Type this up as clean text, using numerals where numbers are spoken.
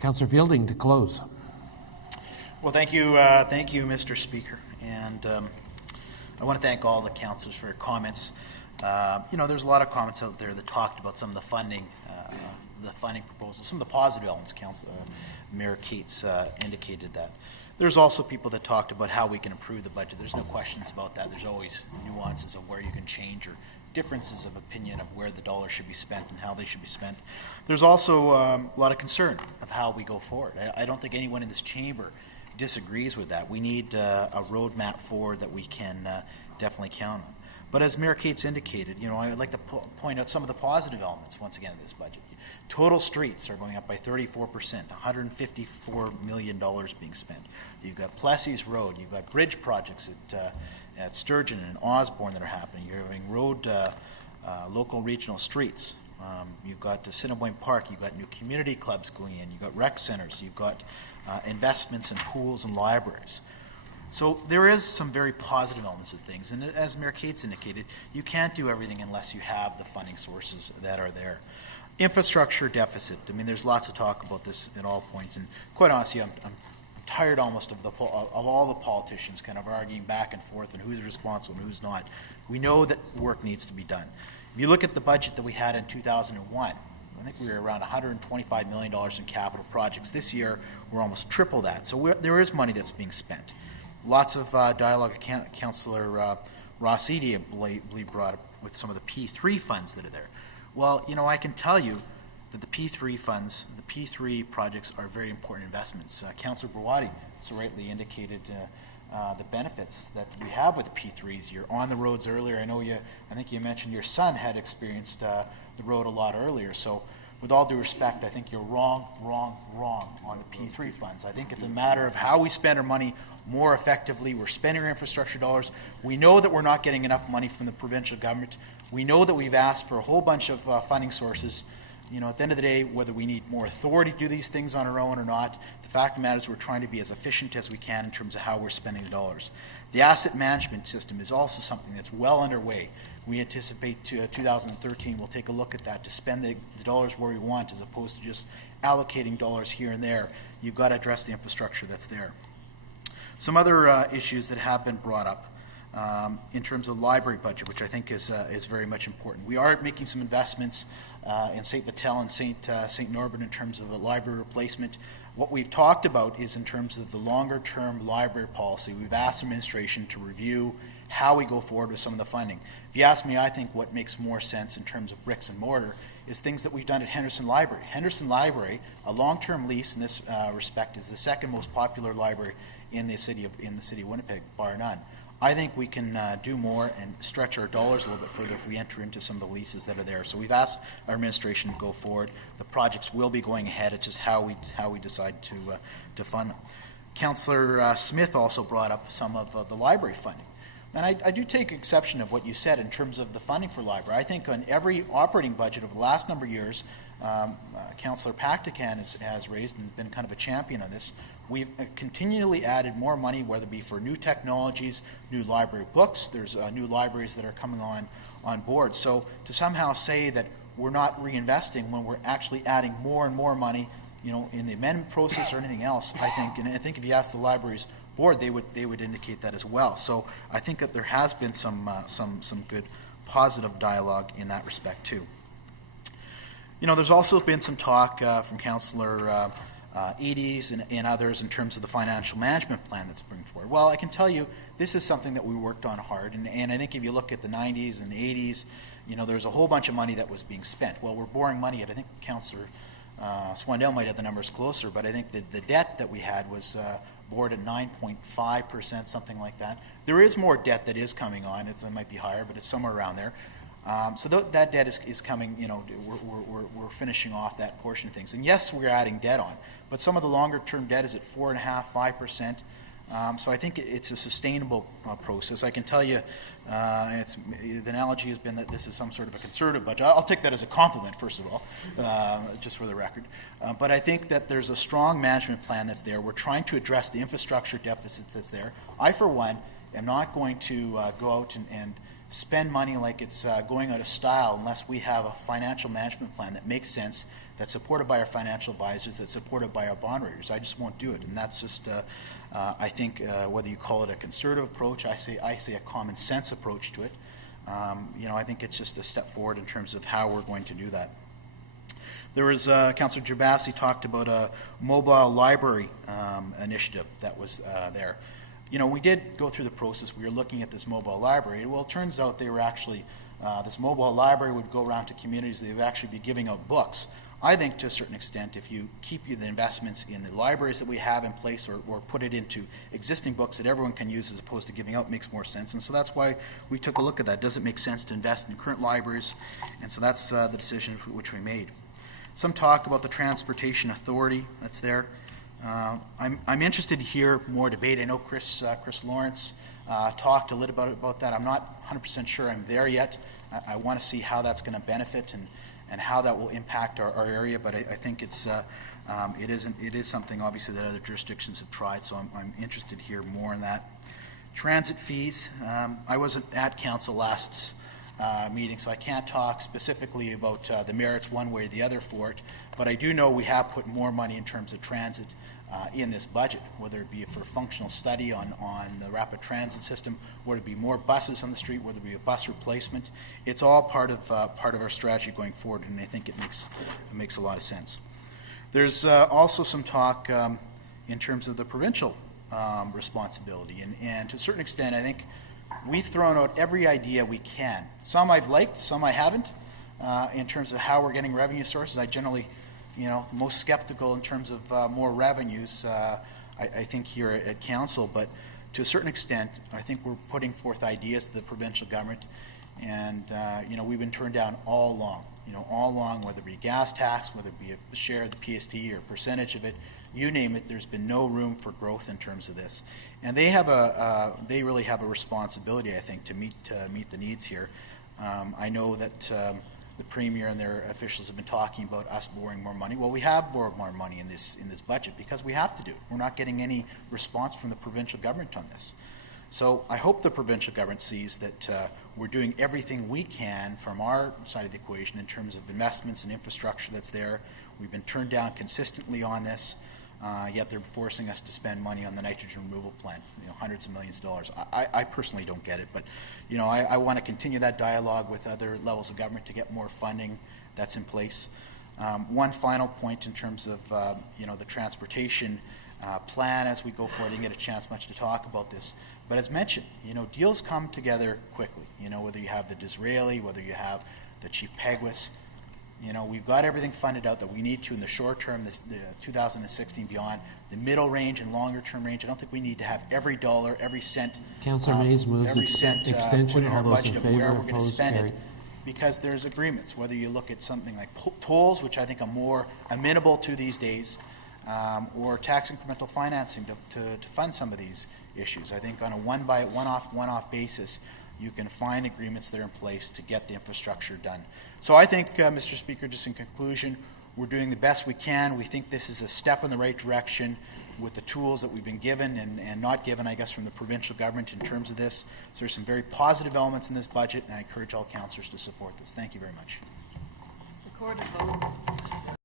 Councillor Fielding to close. Well, thank you, Mr. Speaker, and I want to thank all the councillors for your comments. There's a lot of comments out there that talked about some of the funding proposals, some of the positive elements. Mayor Cates indicated that. There's also people that talked about how we can improve the budget. There's no questions about that. There's always nuances of where you can change or differences of opinion of where the dollars should be spent and how they should be spent. There's also a lot of concern of how we go forward. I don't think anyone in this chamber disagrees with that. We need a roadmap forward that we can definitely count on. But as Mayor Cates indicated, I would like to point out some of the positive elements once again of this budget. Total streets are going up by 34%, $154 million being spent. You've got Plessis Road, you've got bridge projects at Sturgeon and Osborne that are happening. You're having road, local regional streets. You've got Assiniboine Park, you've got new community clubs going in, you've got rec centers, you've got investments in pools and libraries. So there is some very positive elements of things, and as Mayor Cates indicated, you can't do everything unless you have the funding sources that are there. Infrastructure deficit. I mean, there's lots of talk about this at all points, and quite honestly, I'm tired almost of all the politicians kind of arguing back and forth and who's responsible and who's not. We know that work needs to be done. If you look at the budget that we had in 2001, I think we were around $125 million in capital projects. This year, we're almost triple that. So there is money that's being spent. Lots of dialogue. Councillor Ross Eady, I believe, brought up with some of the P3 funds that are there. Well, I can tell you that the P3 funds, the P3 projects are very important investments. Councillor Brawadi so rightly indicated the benefits that we have with the P3s. You're on the roads earlier. I think you mentioned your son had experienced the road a lot earlier. So with all due respect, I think you're wrong on the P3 funds. I think it's a matter of how we spend our money more effectively. We're spending our infrastructure dollars. We know that we're not getting enough money from the provincial government. We know that we've asked for a whole bunch of funding sources. At the end of the day, whether we need more authority to do these things on our own or not, the fact of the matter is we're trying to be as efficient as we can in terms of how we're spending the dollars. The asset management system is also something that's well underway. We anticipate 2013 we'll take a look at that to spend the dollars where we want as opposed to just allocating dollars here and there. You've got to address the infrastructure that's there. Some other issues that have been brought up in terms of the library budget, which I think is very much important. We are making some investments in St. Vital and St. Norbert in terms of a library replacement. What we've talked about is in terms of the longer-term library policy. We've asked administration to review how we go forward with some of the funding. If you ask me, I think what makes more sense in terms of bricks and mortar is things that we've done at Henderson Library. Henderson Library, a long-term lease in this respect, is the second most popular library in the city of Winnipeg, bar none. I think we can do more and stretch our dollars a little bit further if we enter into some of the leases that are there. So we've asked our administration to go forward. The projects will be going ahead. It's just how we decide to fund them. Councillor Smith also brought up some of the library funding. And I do take exception of what you said in terms of the funding for library. I think on every operating budget over the last number of years, Councillor Pactican has raised and been kind of a champion on this. We've continually added more money, whether it be for new technologies, new library books. There's new libraries that are coming on board. So to somehow say that we're not reinvesting when we're actually adding more and more money, in the amendment process or anything else, I think if you ask the libraries board, they would indicate that as well. So I think that there has been some good positive dialogue in that respect too. There's also been some talk from Councillor Eady's and others in terms of the financial management plan that's bring forward. Well, I can tell you this is something that we worked on hard, and I think if you look at the 90s and the 80s, there's a whole bunch of money that was being spent. Well, we're borrowing money at, I think Councillor Swandell might have the numbers closer, but I think the debt that we had was board at 9.5%, something like that. There is more debt that is coming on. It might be higher, but it's somewhere around there. So that debt is coming, we're finishing off that portion of things. And yes, we're adding debt on, but some of the longer term debt is at 4.5%, 5%. So I think it's a sustainable process. I can tell you, the analogy has been that this is some sort of a conservative budget. I'll take that as a compliment, first of all, just for the record. But I think that there's a strong management plan that's there. We're trying to address the infrastructure deficit that's there. I, for one, am not going to go out and spend money like it's going out of style unless we have a financial management plan that makes sense, that's supported by our financial advisors, that's supported by our bond raters. I just won't do it, and that's just, I think, whether you call it a conservative approach, I say a common sense approach to it. I think it's just a step forward in terms of how we're going to do that. There was, Councillor Gerbasi talked about a mobile library initiative that was there. We did go through the process. We were looking at this mobile library. Well, it turns out they were actually, this mobile library would go around to communities. They would actually be giving out books. I think to a certain extent, if you keep the investments in the libraries that we have in place or put it into existing books that everyone can use as opposed to giving out, makes more sense. And so that's why we took a look at that. Does it make sense to invest in current libraries? And so that's the decision which we made. Some talk about the Transportation Authority that's there. I'm interested to hear more debate. I know Chris Lawrence talked a little bit about that. I'm not 100% sure I'm there yet. I want to see how that's going to benefit and how that will impact our area, but I think it is something obviously that other jurisdictions have tried, so I'm interested to hear more on that. Transit fees. I wasn't at council last meeting, so I can't talk specifically about the merits one way or the other for it, but I do know we have put more money in terms of transit in this budget, whether it be for functional study on the rapid transit system, whether it be more buses on the street, whether it be a bus replacement. It's all part of our strategy going forward, and I think it makes a lot of sense. There's also some talk in terms of the provincial responsibility, and to a certain extent, I think we've thrown out every idea we can. Some I've liked, some I haven't, in terms of how we're getting revenue sources. I generally, the most skeptical in terms of more revenues, I think here at council, but to a certain extent, I think we're putting forth ideas to the provincial government, and we've been turned down all along, whether it be gas tax, whether it be a share of the PST or a percentage of it, you name it, there's been no room for growth in terms of this. And they they really have a responsibility, I think, to meet the needs here. I know that the Premier and their officials have been talking about us borrowing more money. Well, we have borrowed more money in this budget because we have to do it. We're not getting any response from the provincial government on this. So I hope the provincial government sees that we're doing everything we can from our side of the equation in terms of investments and infrastructure that's there. We've been turned down consistently on this, yet they're forcing us to spend money on the nitrogen removal plant, hundreds of millions of dollars. I personally don't get it, but I want to continue that dialogue with other levels of government to get more funding that's in place. One final point in terms of the transportation plan as we go forward. I didn't get a chance much to talk about this, but as mentioned, deals come together quickly. Whether you have the Disraeli, whether you have the Chief Peguis, we've got everything funded out that we need to in the short term, the 2016 beyond. The middle range and longer term range, I don't think we need to have every dollar, every cent, Councillor Mays moves every cent extension. put in our All those budget in of favor, where we're going to opposed, spend carried. it. Because there's agreements, whether you look at something like tolls, which I think are more amenable to these days, or tax incremental financing to fund some of these issues. I think on a one-off basis, you can find agreements that are in place to get the infrastructure done. So I think, Mr. Speaker, just in conclusion, we're doing the best we can. We think this is a step in the right direction with the tools that we've been given and not given, I guess, from the provincial government in terms of this. So there's some very positive elements in this budget, and I encourage all councillors to support this. Thank you very much. Recorded vote.